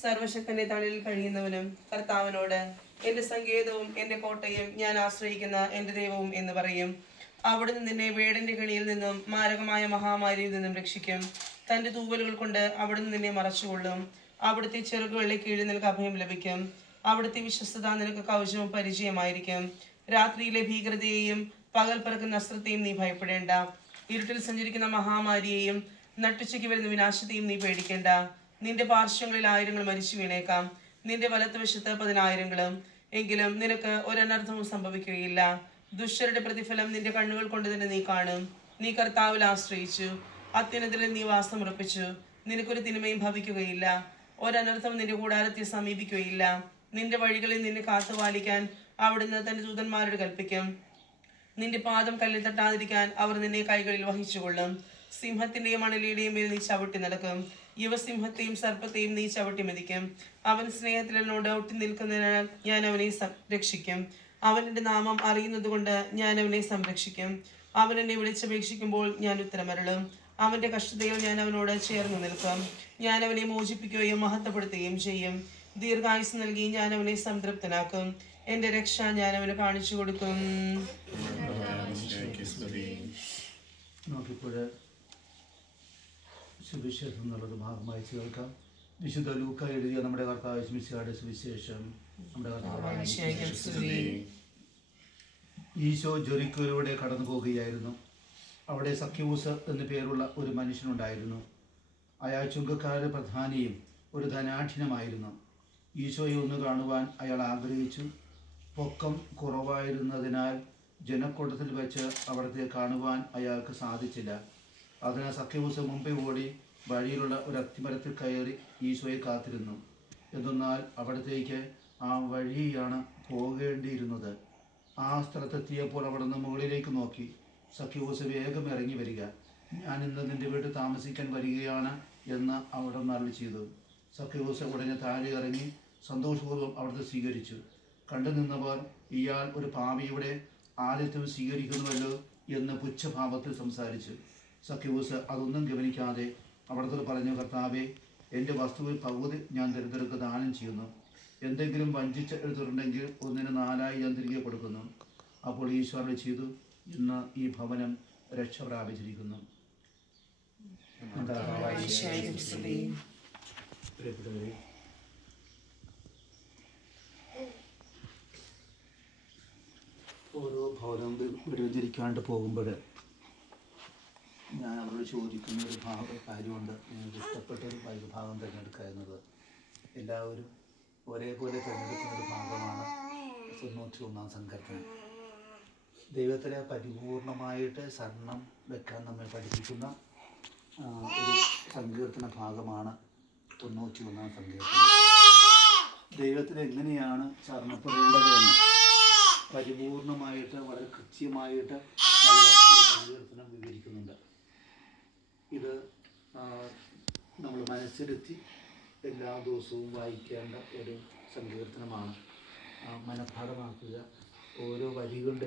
സർവശക്തന്റെ തണലിൽ കഴിയുന്നവനും കർത്താവിനോട് എന്റെ സങ്കേതവും എന്റെ കോട്ടയും ഞാൻ ആശ്രയിക്കുന്ന എന്റെ ദൈവവും എന്ന് പറയും. അവിടുന്ന് നിന്നെ വേടന്റെ കെണിയിൽ നിന്നും മാരകമായ മഹാമാരിയിൽ നിന്നും രക്ഷിക്കും. തന്റെ തൂവലുകൾ കൊണ്ട് അവിടുന്ന് നിന്നെ മറച്ചുകൊള്ളും. അവിടുത്തെ ചെറുകുകളുടെ കീഴിൽ നിനക്ക് അഭയം ലഭിക്കും. അവിടുത്തെ വിശ്വസ്തത നിനക്ക് കവചവും പരിചയമായിരിക്കും. രാത്രിയിലെ ഭീകരതയെയും പകൽ പറക്കുന്ന അസ്ത്രത്തെയും നീ ഭയപ്പെടേണ്ട. ഇരുട്ടിൽ സഞ്ചരിക്കുന്ന മഹാമാരിയെയും നട്ടുച്ചയ്ക്ക് വരുന്ന വിനാശത്തെയും നീ പേടിക്കേണ്ട. നിന്റെ പാർശ്വങ്ങളിൽ 1000 മരിച്ചു വീണേക്കാം, നിന്റെ വലത്തുവശത്ത് 10,000. എങ്കിലും നിനക്ക് ഒരനർത്ഥവും സംഭവിക്കുകയില്ല. ദുഷ്ടരുടെ പ്രതിഫലം നിന്റെ കണ്ണുകൾ കൊണ്ട് തന്നെ നീ കാണും. നീ കർത്താവിൽ ആശ്രയിച്ചു, അത്യുന്നതത്തിൽ നീ വാസം ഉറപ്പിച്ചു. നിനക്കൊരു തിന്മയും ഭവിക്കുകയില്ല, ഒരനർത്ഥം നിന്റെ കൂടാരത്തെ സമീപിക്കുകയില്ല. നിന്റെ വഴികളിൽ നിന്നെ കാത്തുപാലിക്കാൻ അവിടുന്ന് തന്റെ ദൂതന്മാരോട് കൽപ്പിക്കും. നിന്റെ പാദം കല്ലിൽ തട്ടാതിരിക്കാൻ അവർ നിന്നെ കൈകളിൽ വഹിച്ചുകൊള്ളും. സിംഹത്തിന്റെയും അണലിയുടെയും മേൽ നീ ചവിട്ടി നടക്കും. യുവസിംഹത്തെയും സർപ്പത്തെയും നീ ചവിട്ടി മെതിക്കും. അവൻ സ്നേഹത്തിൽ എന്നോട് ഒട്ടി നിൽക്കുന്നതിനാൽ ഞാൻ അവനെ രക്ഷിക്കും. അവൻ എൻ്റെ നാമം അറിയുന്നതുകൊണ്ട് ഞാൻ അവനെ സംരക്ഷിക്കും. അവൻ എന്നെ വിളിച്ചപേക്ഷിക്കുമ്പോൾ ഞാൻ ഉത്തരമരുളും. അവന്റെ കഷ്ടതയിൽ ഞാൻ അവനോട് ചേർന്ന് നിൽക്കും. ഞാൻ അവനെ മോചിപ്പിക്കുകയും മഹത്വപ്പെടുത്തുകയും ചെയ്യും. ദീർഘായുസ് നൽകി ഞാൻ അവനെ സംതൃപ്തനാക്കും. എന്റെ രക്ഷ ഞാൻ അവന് കാണിച്ചു കൊടുക്കും. നമുക്കിപ്പോൾ സുവിശേഷം എന്നുള്ളത് ഭാഗം വായിച്ചു കേൾക്കാം. വിശുദ്ധ ലൂക്ക എഴുതിയ നമ്മുടെ കർത്താവ് മിശിഹായുടെ സുവിശേഷം. നമ്മുടെ കർത്താവ് ഈശോ ജെറിക്കോയിലൂടെ കടന്നു പോകുകയായിരുന്നു. അവിടെ സക്യൂസ് എന്നു പേരുള്ള ഒരു മനുഷ്യനുണ്ടായിരുന്നു. അയാൾ ചുങ്കക്കാരുടെ പ്രധാനിയും ഒരു ധനാഠ്യനുമായിരുന്നു. ഈശോയെ ഒന്ന് കാണുവാൻ അയാൾ ആഗ്രഹിച്ചു. പൊക്കം കുറവായിരുന്നതിനാൽ ജനക്കൂട്ടത്തിൽ വെച്ച് അവിടത്തെ കാണുവാൻ അയാൾക്ക് സാധിച്ചില്ല. അതിനാൽ സക്യൂസ് മുമ്പേ ഓടി വഴിയിലുള്ള ഒരു അത്തിമരത്തിൽ കയറി ഈശോയെ കാത്തിരുന്നു. എന്തെന്നാൽ അവിടത്തേക്ക് ആ വഴിയാണ് പോകേണ്ടിയിരുന്നത്. ആ സ്ഥലത്തെത്തിയപ്പോൾ അവിടുന്ന് മുകളിലേക്ക് നോക്കി, സക്യൂസ് വേഗം ഇറങ്ങി വരിക, ഞാൻ ഇന്ന് നിന്റെ വീട്ടിൽ താമസിക്കാൻ വരികയാണ് എന്ന് അവിടുന്ന് അരുളി ചെയ്തു. സക്യൂസ് ഉടനെ താഴെ ഇറങ്ങി സന്തോഷപൂർവ്വം അവിടുത്തെ സ്വീകരിച്ചു. കണ്ടു നിന്നവർ ഇയാൾ ഒരു പാപിയുടെ ആതിഥ്യം സ്വീകരിക്കുന്നുവല്ലോ എന്ന് പുച്ഛഭാവത്തിൽ സംസാരിച്ചു. സക്യൂസ് അതൊന്നും ഗവനിക്കാതെ അവിടുത്തെ പറഞ്ഞു, കർത്താവേ, എൻ്റെ വസ്തുവിൽ പകുതി ഞാൻ ദരിദ്രർക്ക് ദാനം ചെയ്യുന്നു. എന്തെങ്കിലും വഞ്ചിച്ച് എടുത്തിട്ടുണ്ടെങ്കിൽ 1/4 ഞാൻ തിരികെ കൊടുക്കുന്നു. അപ്പോൾ ഈശോ അരുളി ചെയ്തു, ഇന്ന് ഈ ഭവനം രക്ഷ പ്രാപിച്ചിരിക്കുന്നു. പ്രിയപ്പെട്ടവരെ, ഓരോ ഭവനം വിടുവിച്ചിരിക്കാണ്ട് പോകുമ്പോൾ ഞാൻ അവരോട് ചോദിക്കുന്ന ഒരു കാര്യമുണ്ട്. നിങ്ങൾക്ക് ഇഷ്ടപ്പെട്ട ഒരു ഭാഗം തിരഞ്ഞെടുക്കുക എന്നത്. എല്ലാവരും ഒരേപോലെ തിരഞ്ഞെടുക്കുന്ന ഒരു ഭാഗമാണ് 91-ാം സങ്കീർത്തനം. ദൈവത്തിലെ പരിപൂർണമായിട്ട് ശരണം വെക്കാൻ നമ്മെ പഠിപ്പിക്കുന്ന ഒരു സങ്കീർത്തന ഭാഗമാണ് 91-ാം സങ്കീർത്തനം. ദൈവത്തിൽ എങ്ങനെയാണ് ശരണപ്പെടേണ്ടതെന്ന് പരിപൂർണമായിട്ട് വളരെ കൃത്യമായിട്ട് ഈ സങ്കീർത്തനം വിവരിക്കുന്നുണ്ട്. ഇത് നമ്മൾ മനസ്സിരുത്തി എല്ലാ ദിവസവും വായിക്കേണ്ട ഒരു സങ്കീർത്തനമാണ്. മനഃപാഠമാക്കുക. ഓരോ വരികളുടെ